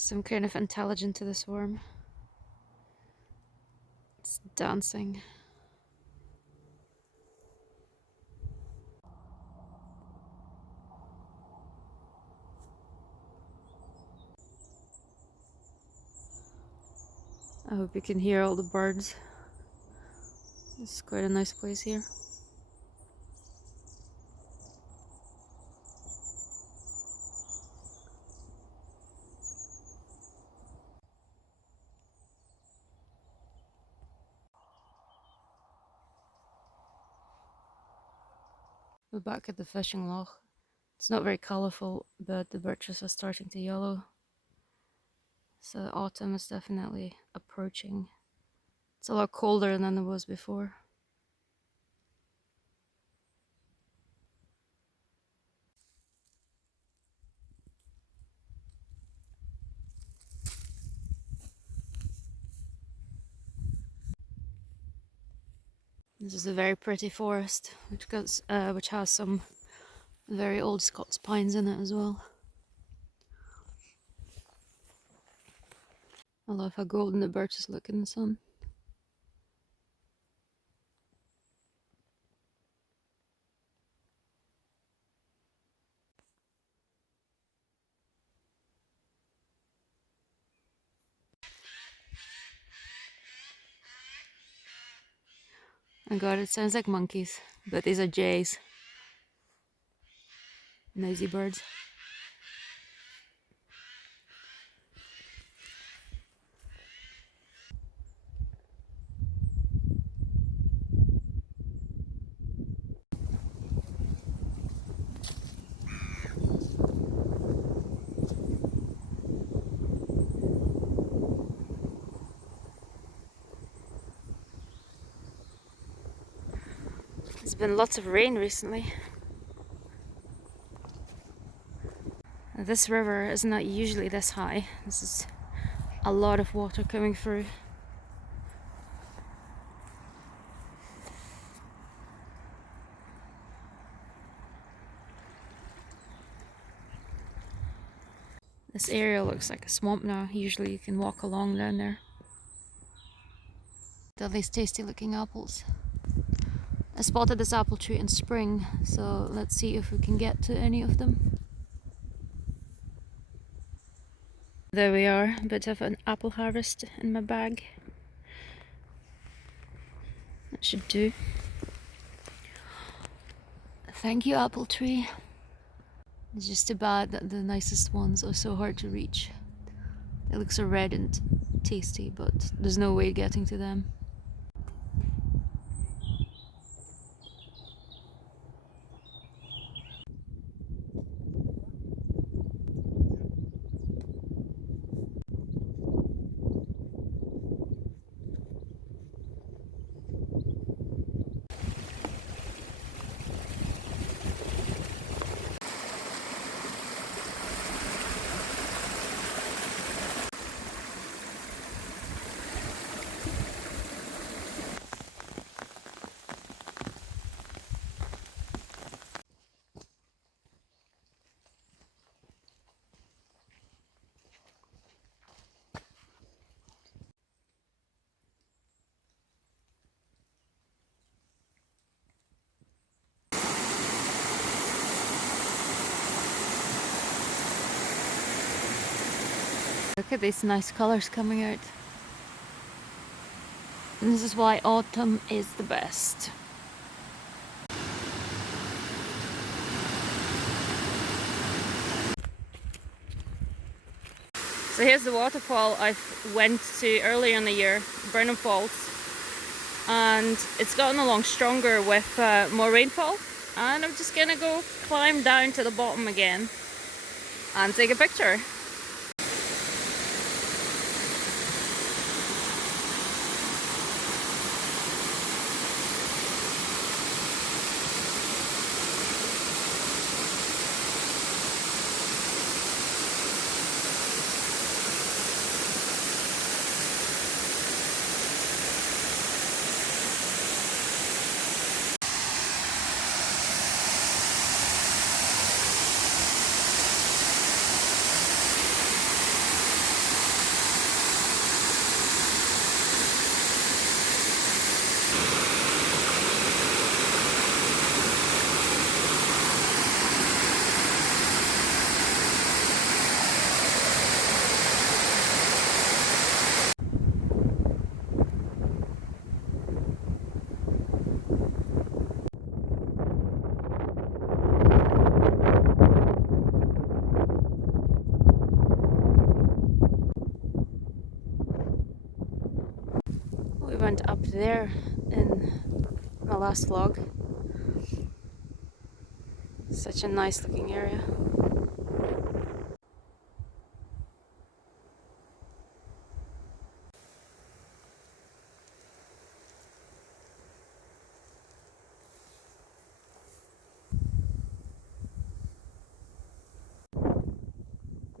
Some kind of intelligence to this worm. It's dancing. I hope you can hear all the birds. It's quite a nice place here. We're back at the fishing loch. It's not very colourful, but the birches are starting to yellow. So autumn is definitely approaching. It's a lot colder than it was before. This is a very pretty forest, which has some very old Scots pines in it as well. I love how golden the birches look in the sun. Oh god, it sounds like monkeys, but these are jays. Noisy birds. There's been lots of rain recently. This river is not usually this high. This is a lot of water coming through. This area looks like a swamp now. Usually you can walk along down there. Got these tasty looking apples. I spotted this apple tree in spring, so let's see if we can get to any of them. There we are, a bit of an apple harvest in my bag. That should do. Thank you, apple tree. It's just too bad that the nicest ones are so hard to reach. They look so red and tasty, but there's no way getting to them. Look at these nice colours coming out. And this is why autumn is the best. So here's the waterfall I went to earlier in the year, Burnham Falls. And it's gotten along stronger with more rainfall. And I'm just gonna go climb down to the bottom again and take a picture. we went up there in my last vlog. Such a nice looking area.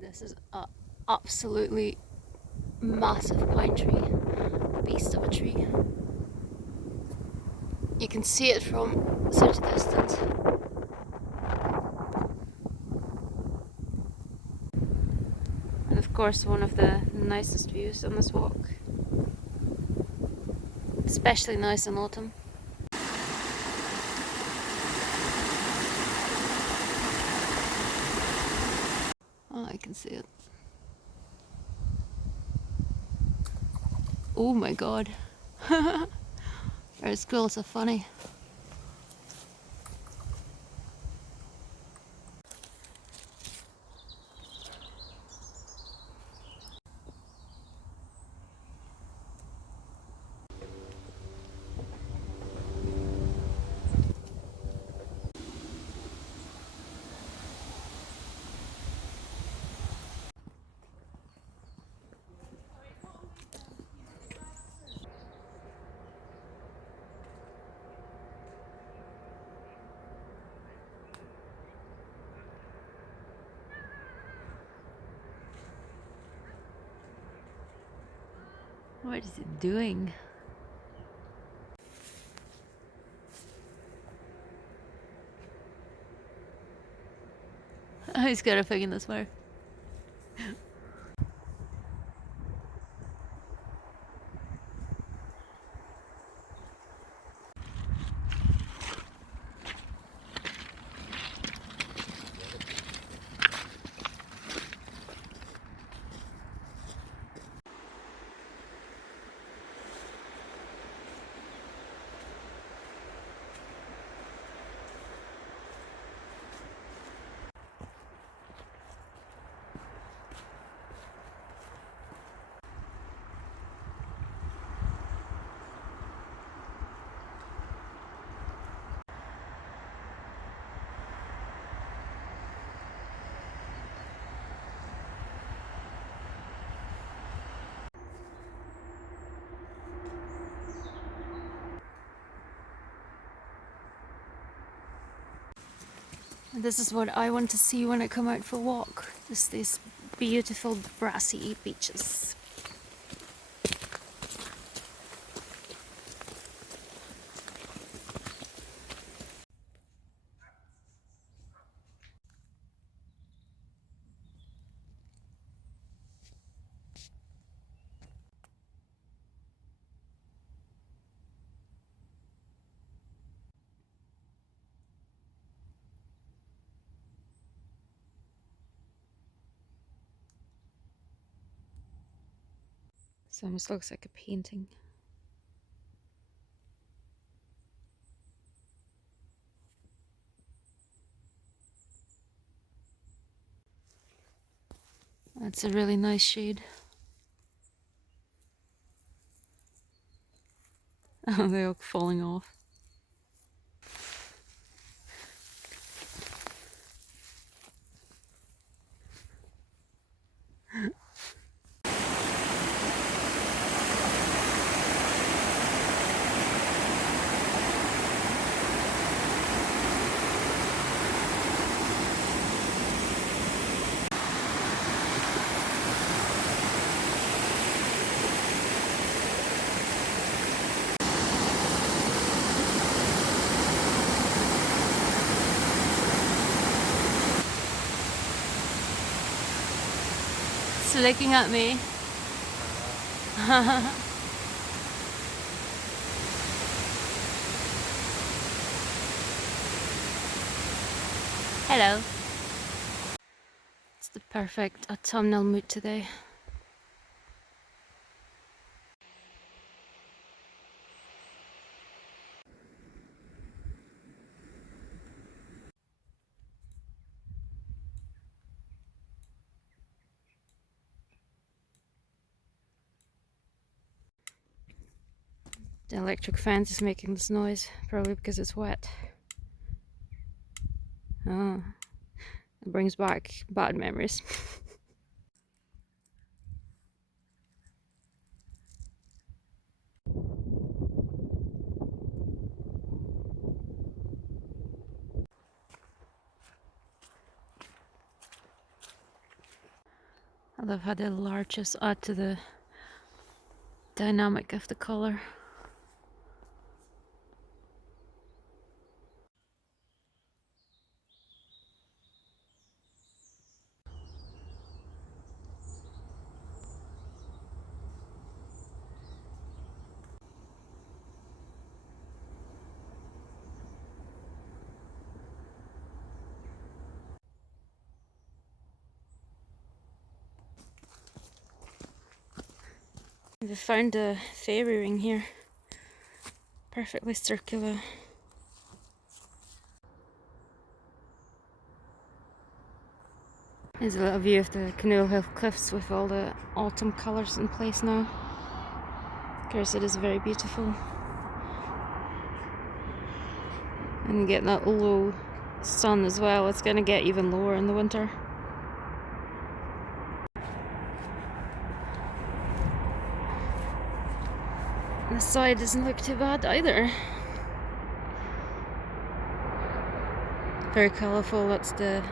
This is an absolutely massive pine tree, beast of a tree. You can see it from such a distance. And of course one of the nicest views on this walk. Especially nice in autumn. Oh, I can see it. Oh my god. Our squirrels are funny. What is it doing? He's got a pig in this mouth. This is what I want to see when I come out for a walk. Just these beautiful grassy beaches. This almost looks like a painting. That's a really nice shade. Oh, they're all falling off. It's looking at me. Hello. It's the perfect autumnal mood today. The electric fence is making this noise, probably because it's wet. Ah, it brings back bad memories. I love how the larches add to the dynamic of the color. We found a fairy ring here, perfectly circular. Here's a little view of the Canoe Hill cliffs with all the autumn colours in place now. Of course, it is very beautiful. And getting that low sun as well, it's going to get even lower in the winter. The side doesn't look too bad either. Very colourful, that's the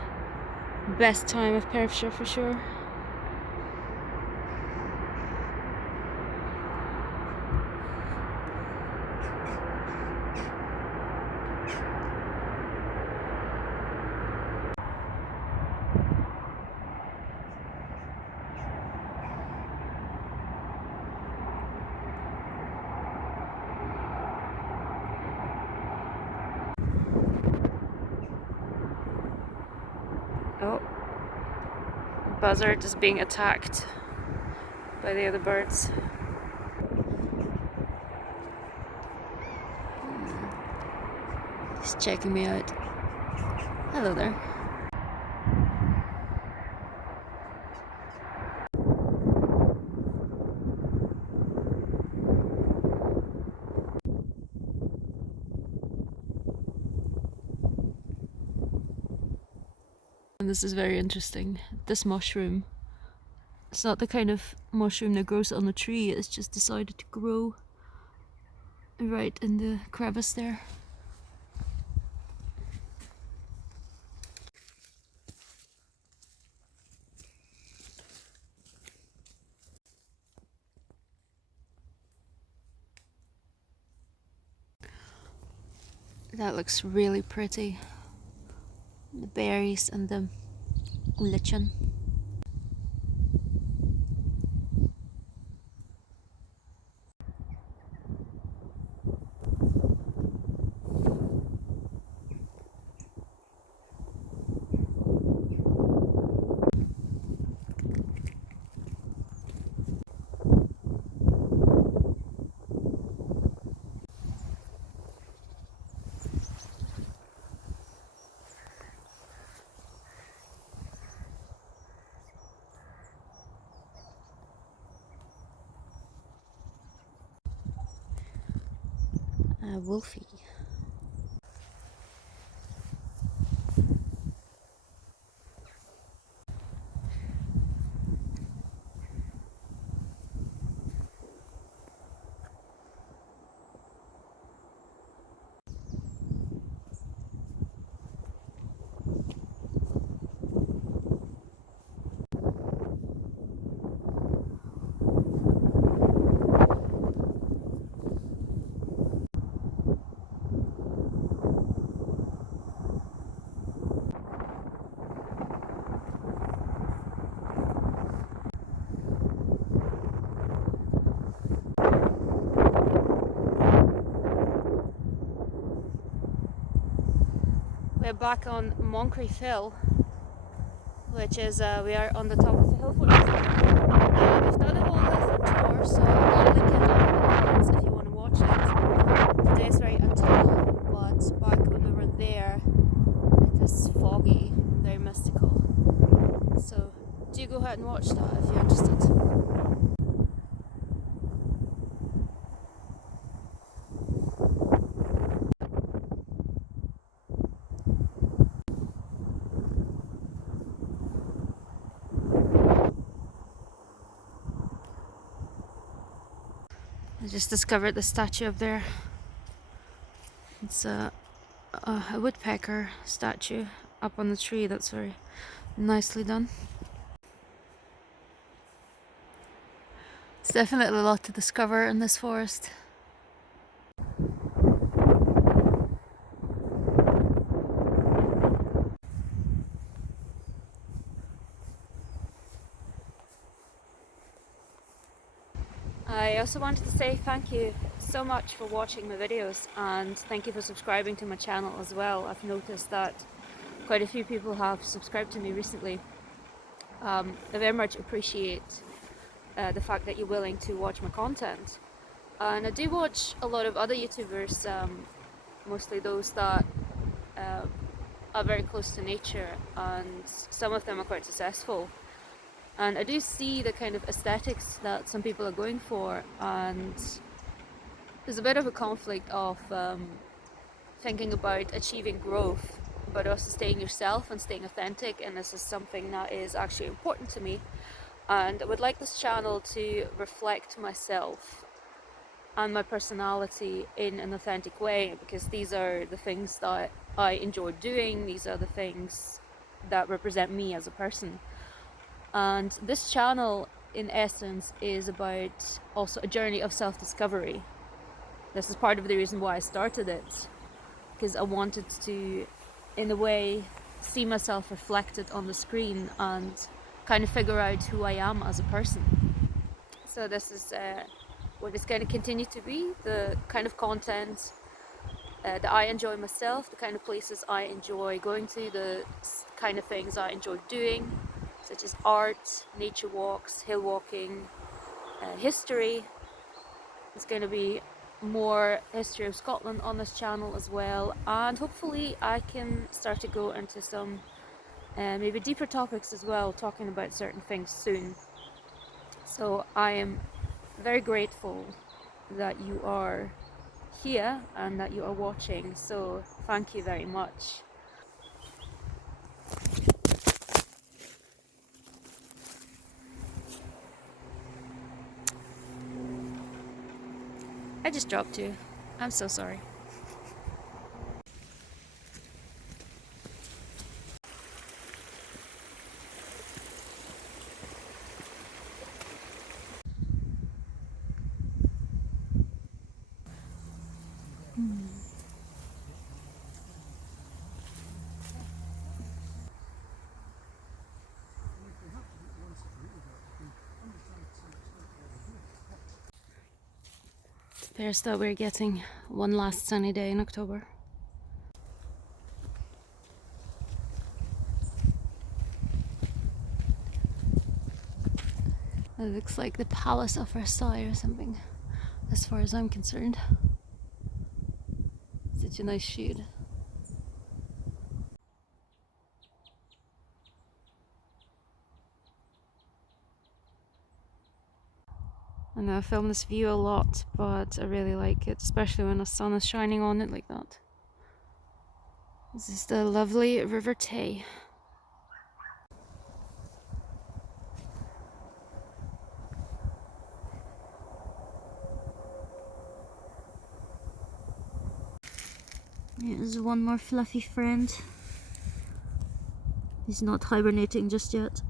best time of Perthshire for sure. Oh, buzzard is being attacked by the other birds. He's checking me out. Hello there. And this is very interesting. This mushroom, it's not the kind of mushroom that grows on a tree, it's just decided to grow right in the crevice there. That looks really pretty. The berries and the lichen. Wolfie. We're back on Moncrief Hill, which is, we are on the top of the hillforts. We've done a whole hillfort tour, so I'll link it up in the comments if you want to watch it. Today is very autumnal, but back when we were there, it is foggy and very mystical. So do go ahead and watch that if you're interested. I just discovered the statue up there. It's a woodpecker statue up on the tree. That's very nicely done. It's definitely a lot to discover in this forest. I also wanted to say thank you so much for watching my videos, and thank you for subscribing to my channel as well. I've noticed that quite a few people have subscribed to me recently. I very much appreciate the fact that you're willing to watch my content. And I do watch a lot of other YouTubers, mostly those that are very close to nature, and some of them are quite successful. And I do see the kind of aesthetics that some people are going for, and there's a bit of a conflict of thinking about achieving growth but also staying yourself and staying authentic, and this is something that is actually important to me. And I would like this channel to reflect myself and my personality in an authentic way, because these are the things that I enjoy doing, these are the things that represent me as a person. And this channel in essence is about also a journey of self-discovery. This is part of the reason why I started it, because I wanted to, in a way, see myself reflected on the screen and kind of figure out who I am as a person. So this is what it's going to continue to be, the kind of content that I enjoy myself, the kind of places I enjoy going to, the kind of things I enjoy doing, such as art, nature walks, hill walking, history. There's going to be more history of Scotland on this channel as well, and hopefully I can start to go into some maybe deeper topics as well, talking about certain things soon. So I am very grateful that you are here and that you are watching, so thank you very much. I just dropped you. I'm so sorry. There's that we're getting one last sunny day in October. It looks like the Palace of Versailles or something, as far as I'm concerned. Such a nice shade. I know I film this view a lot, but I really like it, especially when the sun is shining on it like that. This is the lovely River Tay. Here's one more fluffy friend. He's not hibernating just yet.